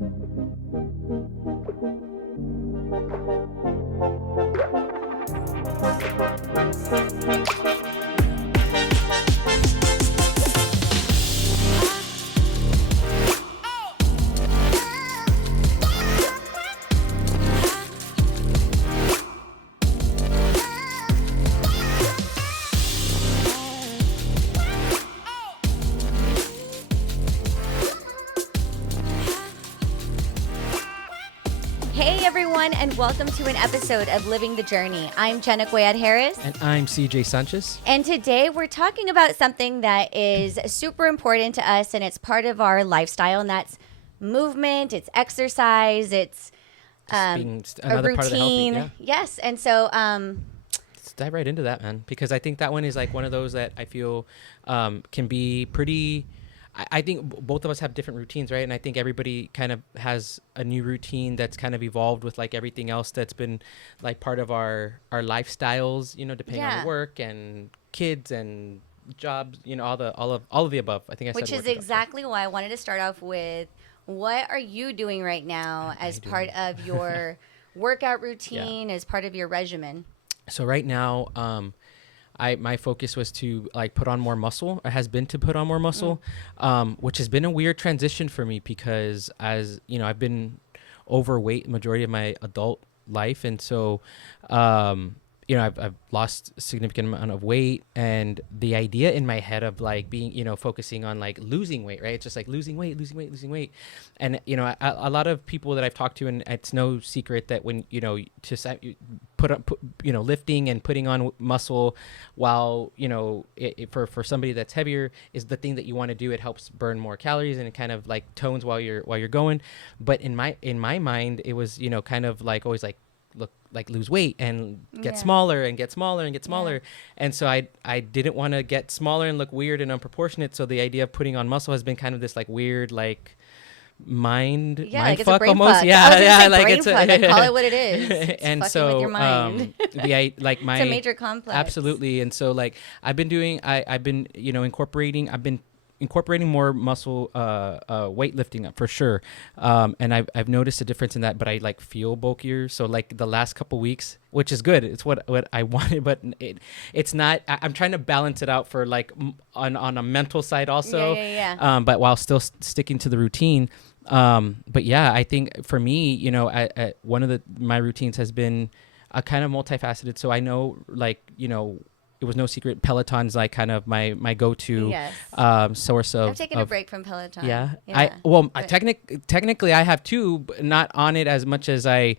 Hey everyone, and welcome to an episode of Living the Journey. I'm Jena Harris. And I'm Sanchez. And today we're talking about something that is super important to us, and it's part of our lifestyle, and that's movement, it's exercise, it's Being a another routine. part of the healthy, yeah. Yes, and so Let's dive right into that, man, because I think that one is like one of those that I feel can be pretty. I think both of us have different routines, right? And I think everybody kind of has a new routine that's kind of evolved with like everything else that's been like part of our lifestyles, you know, depending on work and kids and jobs, you know, all of the above. I think I said which is exactly why I wanted to start off with, what are you doing right now as part of your workout routine, as part of your regimen? So right now, my focus was to like put on more muscle, or has been to put on more muscle, which has been a weird transition for me because, as you know, I've been overweight majority of my adult life, and so you know, I've lost a significant amount of weight, and the idea in my head of like being, you know, focusing on like losing weight, right? It's just like losing weight. And, you know, a lot of people that I've talked to, and it's no secret that when, you know, put you know, lifting and putting on muscle while, you know, for somebody that's heavier is the thing that you want to do. It helps burn more calories and it kind of like tones while you're going. But in my mind, it was, you know, kind of like always like, lose weight and get smaller and get smaller and get smaller. And so I didn't want to get smaller and look weird and unproportionate. So the idea of putting on muscle has been kind of this like weird, like mind like fuck brain almost. fuck. Like brain it's fuck. I call it what it is. It's and fucking so with your mind. it's a major complex. Absolutely. And so like I've been, you know, incorporating more muscle weightlifting for sure, and I've noticed a difference in that, but I like feel bulkier. So like the last couple weeks, which is good, it's what I wanted, but it's not. I'm trying to balance it out for like on a mental side also, but while still sticking to the routine. But yeah, I think for me, you know, one of my routines has been a kind of multifaceted. So I know, like, you know, it was no secret, Peloton's like kind of my go-to source of. I've taken a break from Peloton. Technically I have too, but not on it as much as I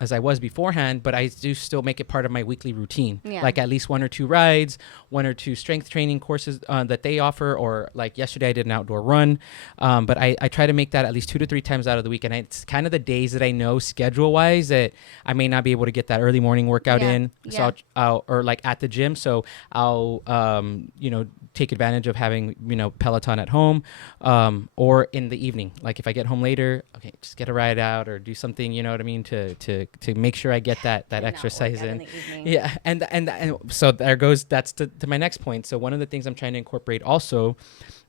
was beforehand, but I do still make it part of my weekly routine. Like at least 1 or 2 rides, 1 or 2 strength training courses that they offer, or like yesterday I did an outdoor run. But I try to make that at least 2 to 3 times out of the week. And it's kind of the days that I know schedule wise that I may not be able to get that early morning workout in. So I'll or like at the gym. So I'll, you know, take advantage of having, you know, Peloton at home, or in the evening. Like if I get home later, okay, just get a ride out or do something, you know what I mean? To make sure I get that exercise in. And so there goes, that's to my next point. So one of the things I'm trying to incorporate also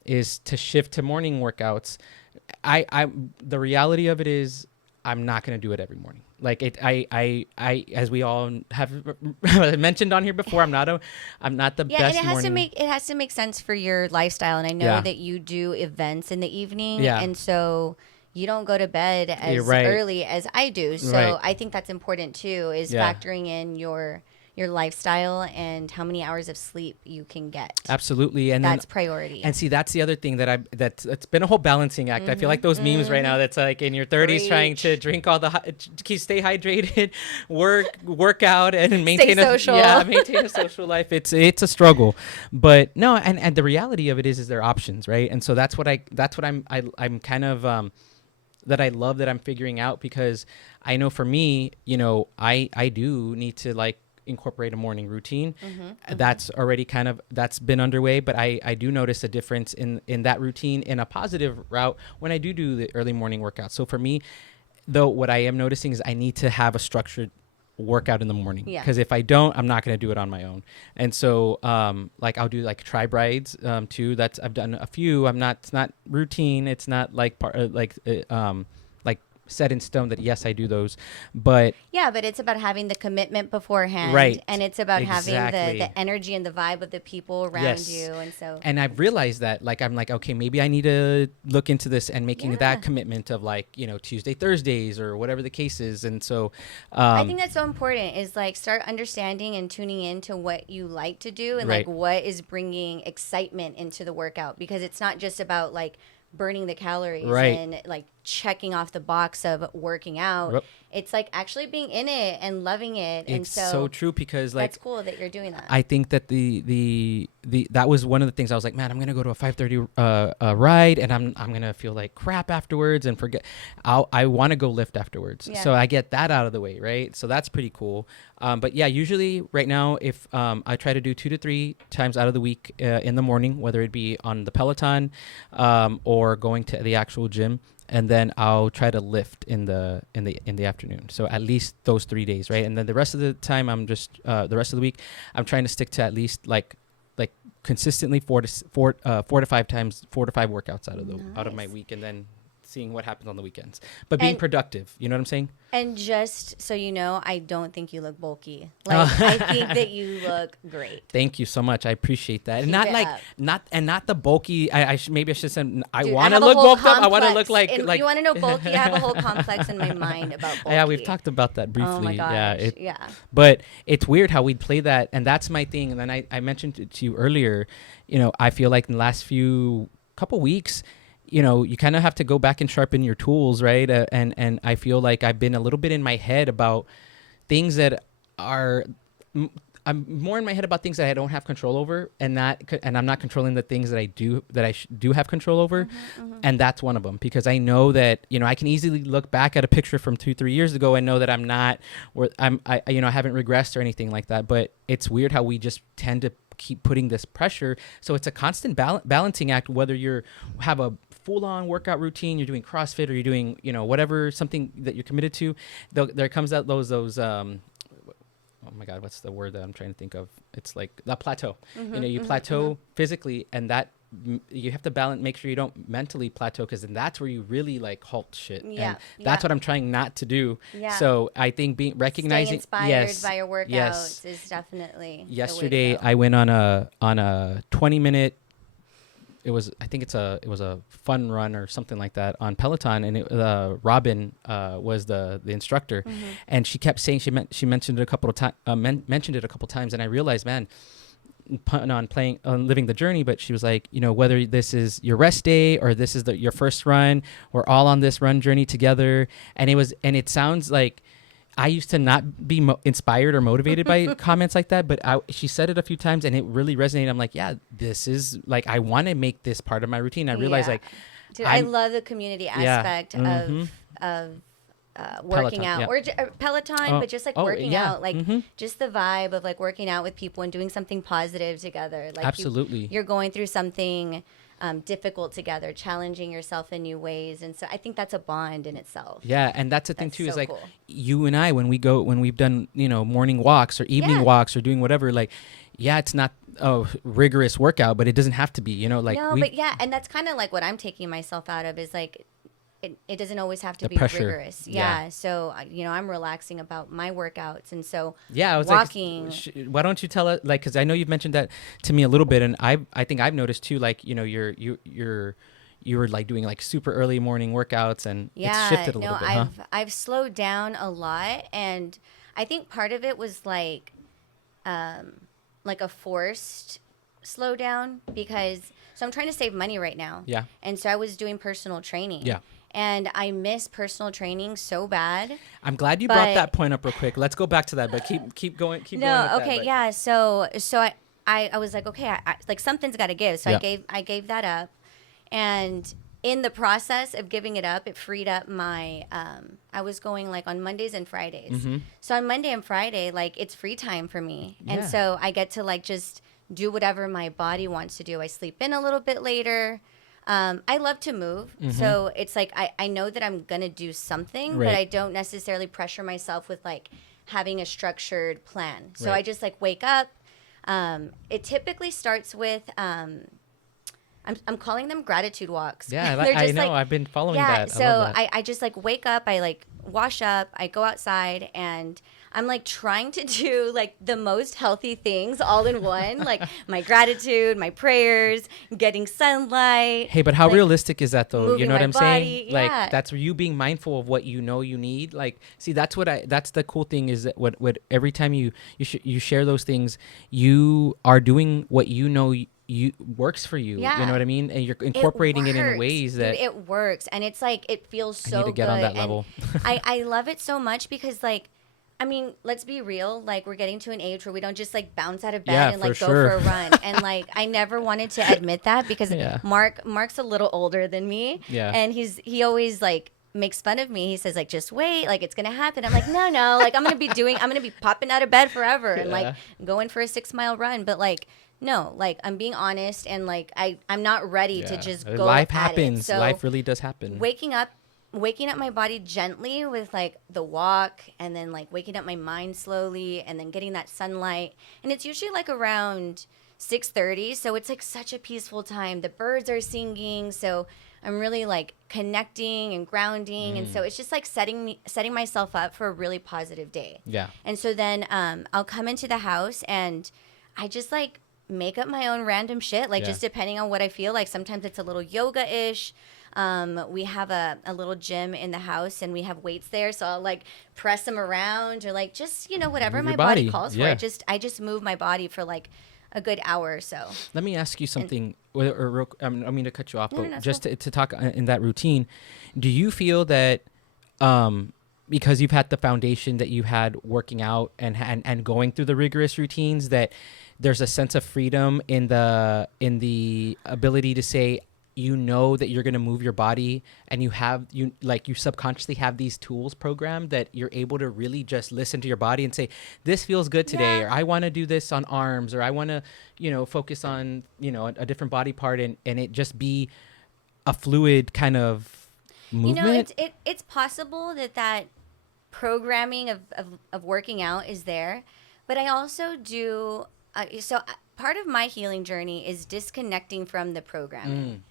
is to shift to morning workouts. The reality of it is I'm not going to do it every morning. Like I as we all have mentioned on here before, I'm not the best and it has to make sense for your lifestyle. And I know that you do events in the evening, and so you don't go to bed as early as I do. So I think that's important too, is factoring in your lifestyle and how many hours of sleep you can get. Absolutely. And that's priority. And see, that's the other thing that's been a whole balancing act. I feel like those memes right now, that's like in your 30s trying to drink all stay hydrated, work out and maintain a social life. It's a struggle. But no, and the reality of it is there are options, right? And so that's what I'm kind of that I love that I'm figuring out, because I know for me, you know, I do need to like incorporate a morning routine. That's already that's been underway, but I do notice a difference in that routine in a positive route when I do the early morning workout. So for me, though, what I am noticing is I need to have a structured work out in the morning. Yeah. Because if I don't, I'm not going to do it on my own. And so, like I'll do like tri brides too. I've done a few. It's not routine. It's not like like set in stone that yes, I do those, but yeah, but it's about having the commitment beforehand, right? And it's about exactly. having the energy and the vibe of the people around you, and so. And I've realized that, like, I'm like, okay, maybe I need to look into this and making that commitment of like, Tuesday, Thursdays, or whatever the case is, and so. I think that's so important. Is like start understanding and tuning into what you like to do, and like what is bringing excitement into the workout, because it's not just about like burning the calories and like checking off the box of working out. Yep. It's like actually being in it and loving it. And it's so true, because like that's cool that you're doing that. I think that the that was one of the things I was like, man, I'm gonna go to a 5:30 ride, and I'm gonna feel like crap afterwards and forget. I want to go lift afterwards, so I get that out of the way, right? So that's pretty cool. But yeah, usually right now, if I try to do 2 to 3 times out of the week in the morning, whether it be on the Peloton or going to the actual gym. And then I'll try to lift in the afternoon. So at least those 3 days, right? And then the rest of the time, I'm just the rest of the week, I'm trying to stick to at least like consistently 4 to 5 workouts out of my week, and then seeing what happens on the weekends. But being productive, you know what I'm saying? And just so you know, I don't think you look bulky. Like I think that you look great. Thank you so much. I appreciate that. Keep And not the bulky. I should say I want to look bulked up. I want to look like you want to know bulky? I have a whole complex in my mind about bulky. Yeah, we've talked about that briefly. Oh my gosh. Yeah. But it's weird how we play that, and that's my thing. And then I mentioned it to you earlier. I feel like in the last couple weeks, you kind of have to go back and sharpen your tools, right? And I feel like I've been a little bit in my head about things that are. I'm more in my head about things that I don't have control over, and I'm not controlling the things that I do have control over, and that's one of them, because I know that I can easily look back at a picture from 2-3 years ago and know that I'm not, or I haven't regressed or anything like that. But it's weird how we just tend to keep putting this pressure. So it's a constant balancing act, whether you have a full-on workout routine, you're doing CrossFit, or you're doing whatever, something that you're committed to. There comes out those oh my God, what's the word that I'm trying to think of? It's like the plateau. You plateau physically, and that you have to make sure you don't mentally plateau, because then that's where you really like halt shit. And that's what I'm trying not to do. So I think recognizing, staying inspired by your workouts is definitely yesterday the way to go. I went on a 20-minute. It was a fun run or something like that on Peloton, and Robin was the instructor, and she kept saying she mentioned it a couple of times, and I realized, man, on living the journey, but she was like, whether this is your rest day or this is your first run, we're all on this run journey together, and it sounds like I used to not be inspired or motivated by comments like that, but she said it a few times, and it really resonated. I'm like, yeah, this is like, I want to make this part of my routine. I realized dude, I love the community aspect of working Peloton, out or Peloton, but just like working out, like just the vibe of like working out with people and doing something positive together. Like absolutely, you're going through something difficult together, challenging yourself in new ways, and so I think that's a bond in itself. Yeah, and that's the thing too, so is like cool. You and I, when we've done morning walks or evening walks or doing whatever, like it's not a rigorous workout, but it doesn't have to be, but and that's kind of like what I'm taking myself out of, is like it doesn't always have to be pressure. Rigorous. So I'm relaxing about my workouts, and so I was walking. Like, why don't you tell us, like, because I know you've mentioned that to me a little bit, and I think I've noticed too, like you were like doing like super early morning workouts, and it's shifted a little bit. I've slowed down a lot, and I think part of it was like a forced slowdown, because I'm trying to save money right now. Yeah. And so I was doing personal training. Yeah. And I miss personal training so bad. I'm glad you brought that point up real quick. Let's go back to that, but keep going. Keep going with okay, that, yeah. So I was like, okay, I like something's got to give. So I gave that up, and in the process of giving it up, it freed up my. I was going like on Mondays and Fridays. So on Monday and Friday, like it's free time for me, and so I get to like just do whatever my body wants to do. I sleep in a little bit later. I love to move. So it's like I know that I'm going to do something, but I don't necessarily pressure myself with like having a structured plan. So I just like wake up. It typically starts with I'm calling them gratitude walks. Yeah, I know. I've been following that. So I just like wake up, I like wash up, I go outside, and I'm like trying to do like the most healthy things all in one, like my gratitude, my prayers, getting sunlight. Hey, but how realistic is that though? You know what I'm saying? Yeah. Like that's you being mindful of what you know you need. Like, see, that's the cool thing is that what every time you share those things, you are doing what you know you works for you. You know what I mean? And you're incorporating it in ways that it works, and it's like it feels so good. I need to get on that level. I love it so much because like, I mean, let's be real. Like, we're getting to an age where we don't just like bounce out of bed and like go for a run. And like, I never wanted to admit that because Mark's a little older than me. Yeah. And he always like makes fun of me. He says like, just wait, like it's gonna happen. I'm like, no, like I'm gonna be popping out of bed forever and like going for a 6-mile run. But like, no, like I'm being honest, and like I'm not ready to just go. Life happens. So life really does happen. Waking up my body gently with like the walk, and then like waking up my mind slowly, and then getting that sunlight. And it's usually like around 6:30, so it's like such a peaceful time. The birds are singing, so I'm really like connecting and grounding, and so it's just like setting myself up for a really positive day. Yeah. And so then I'll come into the house and I just like make up my own random shit, like just depending on what I feel like. Sometimes it's a little yoga-ish. We have a little gym in the house, and we have weights there, so I'll like press them around, or like just whatever my body calls for. I just move my body for like a good hour or so. Let me ask you something, I mean to cut you off, but just to talk in that routine, do you feel that because you've had the foundation that you had working out and going through the rigorous routines, that there's a sense of freedom in the ability to say, that you're going to move your body, and you subconsciously have these tools programmed that you're able to really just listen to your body and say, this feels good today, or I want to do this on arms, or I want to, focus on, a different body part, and it just be a fluid kind of movement? It's possible that programming of working out is there, but I also do, part of my healing journey is disconnecting from the programming.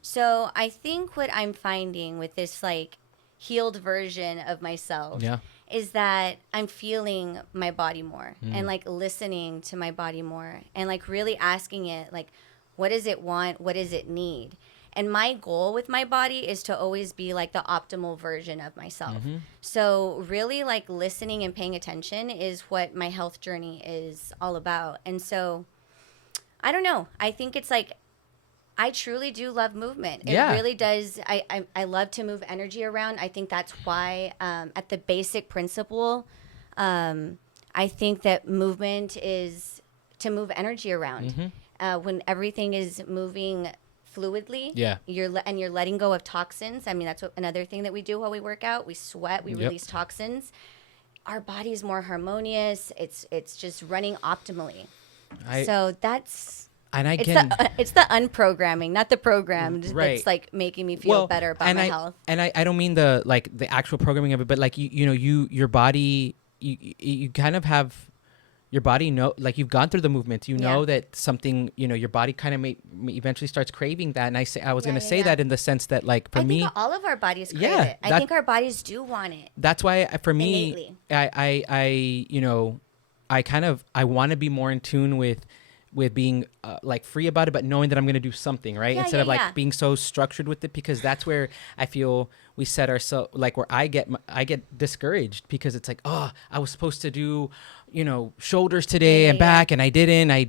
So I think what I'm finding with this like healed version of myself is that I'm feeling my body more, and like listening to my body more, and like really asking it like, what does it want? What does it need? And my goal with my body is to always be like the optimal version of myself. So really like listening and paying attention is what my health journey is all about. And so I don't know. I think it's like, I truly do love movement. It really does. I love to move energy around. I think that's why at the basic principle, I think that movement is to move energy around. When everything is moving fluidly, you're letting go of toxins. I mean, that's another thing that we do while we work out. We sweat, we release toxins. Our body's more harmonious. It's just running optimally. So that's... And it's the unprogramming, not the programmed, that's like making me feel better about my health. And I don't mean the actual programming of it, but like your body, you kind of have your body like you've gone through the movements, know that something, your body kind of eventually starts craving that. And I was going to say that in the sense that like for me, I think all of our bodies crave it. I think our bodies do want it. That's why for me, innately. I want to be more in tune with being like free about it, but knowing that I'm going to do something, right? Instead of like being so structured with it, because that's where I feel we set ourselves, like where I get discouraged, because it's like, oh, I was supposed to do, shoulders today and back, and I didn't, I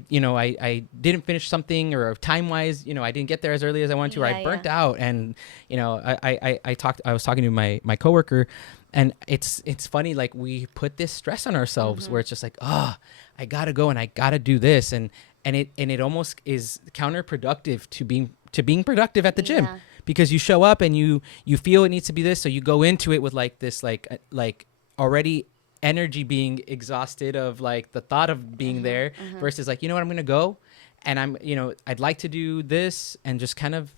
didn't finish something, or time wise, I didn't get there as early as I wanted to, or I burnt out. And, I was talking to my coworker, and it's funny, like we put this stress on ourselves where it's just like, oh, I gotta go and I gotta do this, and it almost is counterproductive to being productive at the gym, because you show up and you feel it needs to be this, so you go into it with like this like already energy being exhausted of like the thought of being there, versus like, I'm gonna go and I'm I'd like to do this and just kind of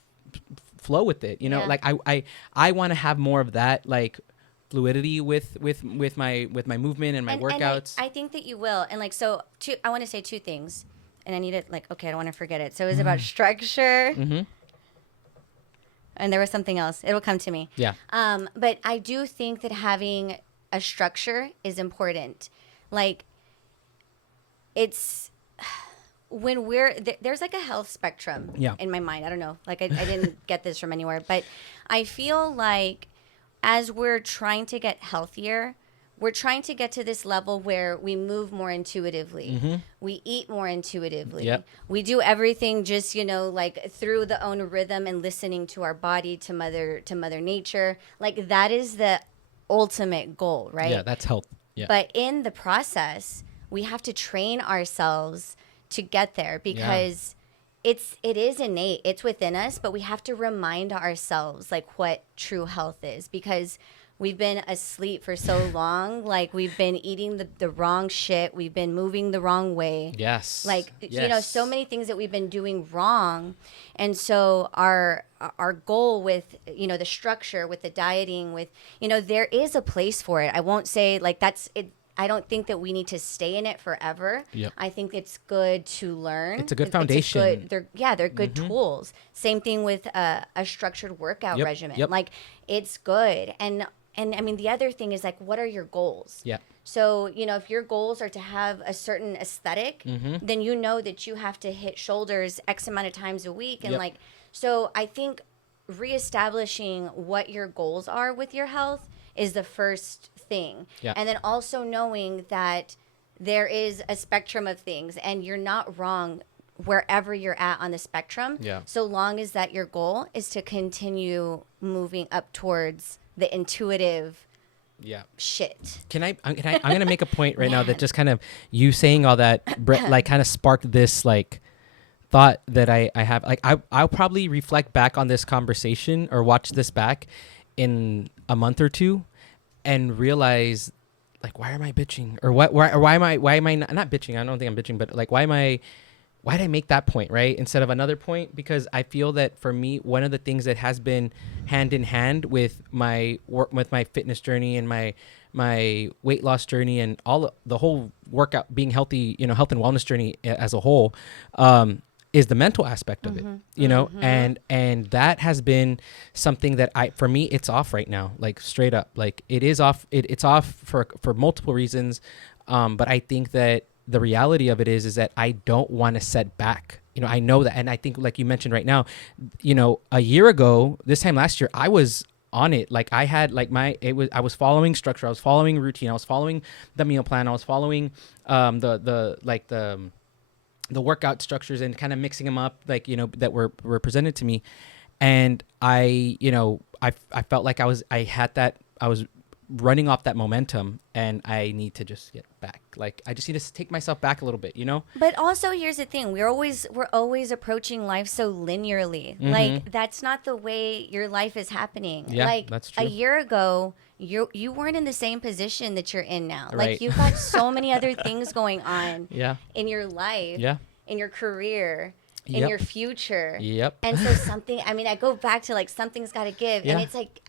flow with it, like I want to have more of that like fluidity with my movement and my workouts. And I think that you will. And like, so I want to say two things, and I need it like, okay, I don't want to forget it. So it was about structure. Mm-hmm. And there was something else. It'll come to me. Yeah. But I do think that having a structure is important. Like, it's when there's like a health spectrum in my mind. I don't know. Like, I didn't get this from anywhere. But I feel like as we're trying to get healthier, we're trying to get to this level where we move more intuitively. Mm-hmm. We eat more intuitively. Yep. We do everything just, like through the own rhythm and listening to our body, to mother nature. Like, that is the ultimate goal, right? Yeah, that's health. Yeah. But in the process, we have to train ourselves to get there, because it is innate. It's within us, but we have to remind ourselves like what true health is, because we've been asleep for so long. Like, we've been eating the wrong shit. We've been moving the wrong way. Yes. Like, so many things that we've been doing wrong. And so our goal with, the structure, with the dieting, with, there is a place for it. I won't say like that's it. I don't think that we need to stay in it forever. Yep. I think it's good to learn. It's a good foundation. They're good mm-hmm. tools. Same thing with a structured workout regimen. Yep. Like, it's good. And I mean, the other thing is like, what are your goals? Yeah. So, if your goals are to have a certain aesthetic, mm-hmm. then you know that you have to hit shoulders X amount of times a week. And so I think reestablishing what your goals are with your health is the first thing. Yeah. And then also knowing that there is a spectrum of things, and you're not wrong wherever you're at on the spectrum. Yeah. So long as that your goal is to continue moving up towards the intuitive shit. I'm going to make a point right now that just kind of you saying all that, like, kind of sparked this, like, thought that I have. Like, I'll probably reflect back on this conversation or watch this back in a month or two and realize, like, why am I bitching? Or why am I not bitching? I don't think I'm bitching, but like, why did I make that point, right? Instead of another point? Because I feel that for me, one of the things that has been hand in hand with my work, with my fitness journey and my weight loss journey and the whole workout, being healthy, health and wellness journey as a whole, is the mental aspect of mm-hmm. it, mm-hmm. and that has been something that for me, it's off right now, like, straight up. Like, it is off. It's off for multiple reasons. But I think that the reality of it is that I don't want to set back. I know that. And I think, like you mentioned right now, a year ago, this time last year, I was on it. Like, I had like I was following structure. I was following routine. I was following the meal plan. I was following the workout structures and kind of mixing them up, like, that were presented to me. And I felt like I was running off that momentum, and I need to just get back. Like, I just need to take myself back a little bit, But also, here's the thing. We're always approaching life so linearly. Mm-hmm. Like, that's not the way your life is happening. Yeah, like, that's true. A year ago, you weren't in the same position that you're in now. Right. Like, you've got so many other things going on in your life, in your career, in your future. Yep. And so I go back to like, something's got to give. Yeah. And it's like,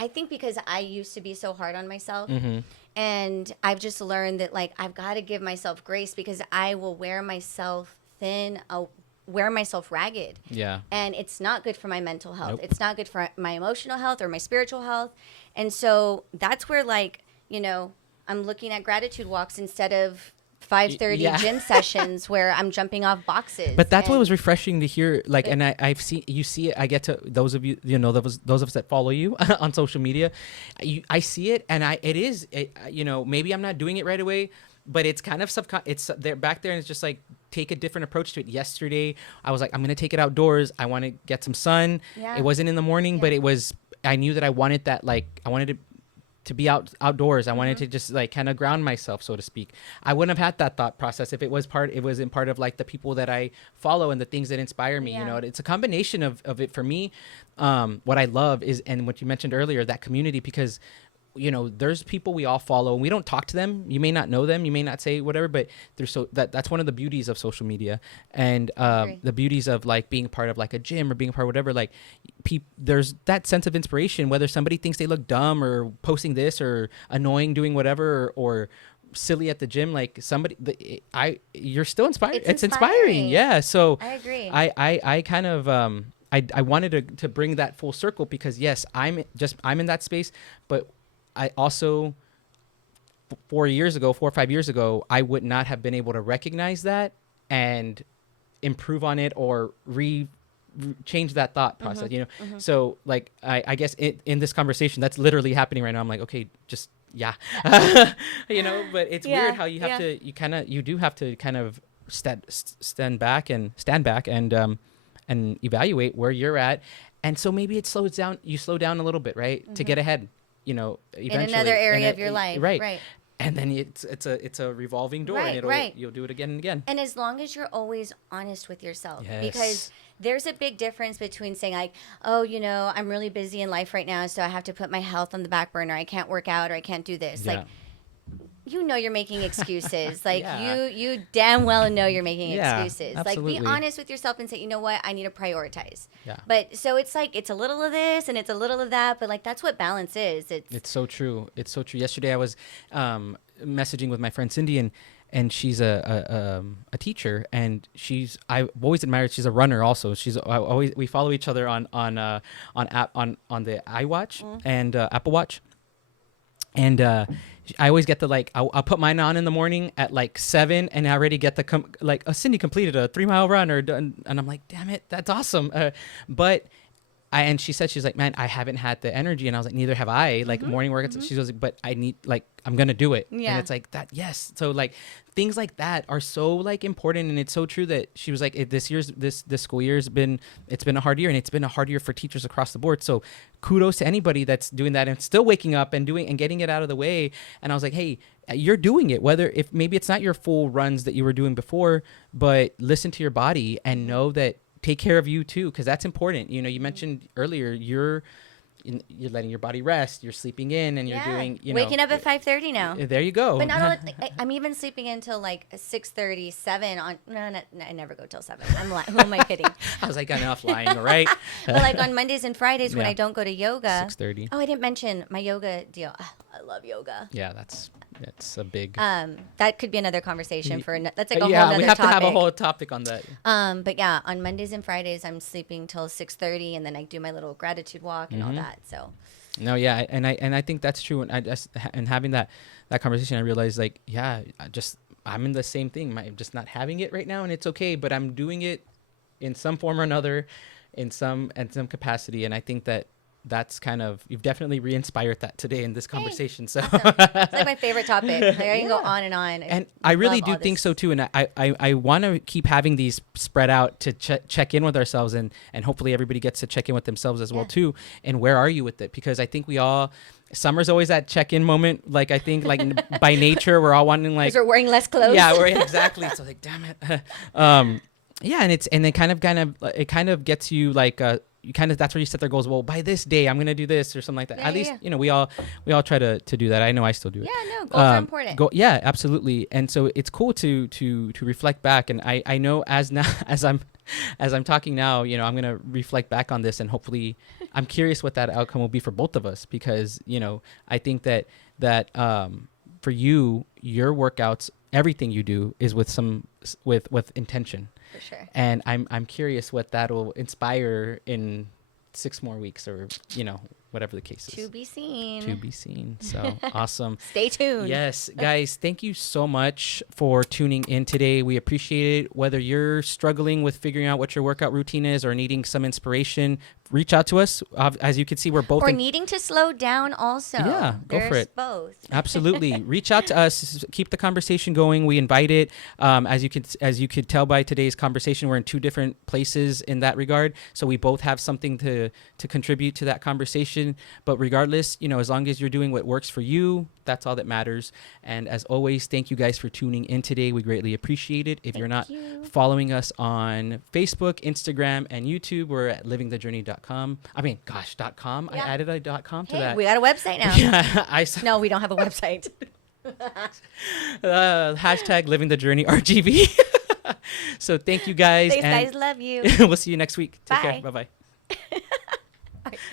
I think because I used to be so hard on myself, mm-hmm. and I've just learned that, like, I've got to give myself grace, because I will wear myself thin, I'll wear myself ragged. Yeah. And it's not good for my mental health. Nope. It's not good for my emotional health or my spiritual health. And so that's where, like, I'm looking at gratitude walks instead of 5:30 gym sessions where I'm jumping off boxes. But that's what was refreshing to hear. Like, and I've seen you see it. I get to those of you, those of us that follow you on social media. I see it, and it is. Maybe I'm not doing it right away, but it's kind of it's there back there, and it's just like, take a different approach to it. Yesterday, I was like, I'm gonna take it outdoors. I want to get some sun. Yeah. It wasn't in the morning, but it was. I knew that I wanted that. Like, I wanted to be outdoors. I wanted to just like kind of ground myself, so to speak. I wouldn't have had that thought process if it wasn't part of like the people that I follow and the things that inspire me. It's a combination of it for me. What I love is, and what you mentioned earlier, that community, because there's people we all follow and we don't talk to them. You may not know them, you may not say whatever, but that's one of the beauties of social media, and the beauties of like being part of like a gym or being part of whatever, like there's that sense of inspiration, whether somebody thinks they look dumb or posting this or annoying doing whatever or silly at the gym, like you're still inspired. It's inspiring. Yeah. So I agree. I kind of I wanted to bring that full circle, because yes, I'm in that space, but I also 4 or 5 years ago, I would not have been able to recognize that and improve on it or change that thought process, So like, I guess in this conversation, that's literally happening right now. I'm like, okay, just, yeah, but it's weird how you have to, you do have to kind of stand back and evaluate where you're at. And so maybe you slow down a little bit, right? To get ahead, eventually. In another area of your life. Right. And then it's a revolving door, and you'll do it again and again. And as long as you're always honest with yourself, because there's a big difference between saying like, oh, I'm really busy in life right now, so I have to put my health on the back burner. I can't work out, or I can't do this. Yeah. Like, you're making excuses. Like you damn well know you're making excuses. Absolutely. Like, be honest with yourself and say, you know what, I need to prioritize. Yeah. But so it's like, it's a little of this and it's a little of that, but like, that's what balance is. It's so true. It's so true. Yesterday I was messaging with my friend Cindy, and she's a teacher, and I've always admired. She's a runner also. We follow each other on the iWatch and Apple Watch. And I always get I'll put mine on in the morning at like 7, and I already get Cindy completed a 3-mile run, and I'm like, damn it, that's awesome. And she said, she's like, man, I haven't had the energy. And I was like, neither have I. Like morning workouts. She was like, but I need, I'm going to do it. Yeah. And it's like that. Yes. So like things like that are so like important. And it's so true that she was like, this school year it's been a hard year, and it's been a hard year for teachers across the board. So kudos to anybody that's doing that and still waking up and doing and getting it out of the way. And I was like, hey, you're doing it, whether if maybe it's not your full runs that you were doing before, but listen to your body and know that, take care of you too, because that's important. You mentioned earlier you're letting your body rest, you're sleeping in, and you're doing waking up at 5:30 now. There you go. But not all I'm even sleeping until like 6:30, 7 on no, I never go till 7. Who am I kidding? I was like, enough lying, all right? But like on Mondays and Fridays when I don't go to yoga, 6:30. Oh, I didn't mention my yoga deal. I love yoga. Yeah, that's a big that could be another conversation that's like a whole other topic. We have to have a whole topic on that. But yeah, on Mondays and Fridays I'm sleeping till 6:30, and then I do my little gratitude walk and all that. So no, yeah, and I think that's true. And having that conversation, I realized like, yeah, I'm in the same thing. I'm just not having it right now, and it's okay. But I'm doing it in some form or another, in some capacity. And I think that's kind of, you've definitely re-inspired that today in this conversation. So awesome. It's like my favorite topic. Like, I can go on and on. And I really do think so too. And I want to keep having these spread out to check in with ourselves, and hopefully everybody gets to check in with themselves as well too. And where are you with it? Because I think summer's always that check-in moment. Like, I think like by nature, we're all wanting like, because we're wearing less clothes. Yeah, exactly. So like, damn it. Yeah. And it kind of gets you like, that's where you set their goals. Well, by this day, I'm going to do this or something like that. At least, we all try to do that. I know I still do it. Yeah, no, goals are important. Yeah, absolutely. And so it's cool to reflect back. And I know as I'm talking now, I'm going to reflect back on this, and hopefully I'm curious what that outcome will be for both of us, because, I think that for you, your workouts, everything you do is with intention. For sure. And I'm curious what that will inspire in 6 more weeks, or whatever the case is. To be seen. So awesome. Stay tuned. Yes, guys, thank you so much for tuning in today. We appreciate it. Whether you're struggling with figuring out what your workout routine is or needing some inspiration, reach out to us. As you can see, we're both needing to slow down also. Yeah, go for it. Both. Absolutely. Reach out to us. Keep the conversation going. We invite it. As you could tell by today's conversation, we're in 2 different places in that regard. So we both have something to contribute to that conversation. But regardless, as long as you're doing what works for you, that's all that matters. And as always, thank you guys for tuning in today. We greatly appreciate it. If you're not following us on Facebook, Instagram, and YouTube, we're at livingthejourney.com. .com. .com. I added a .com to that. We got a website now. Yeah, No, we don't have a website. Hashtag living the journey RGB. So thank you guys. Thanks, guys. Love you. We'll see you next week. Take Bye. care. Bye-bye.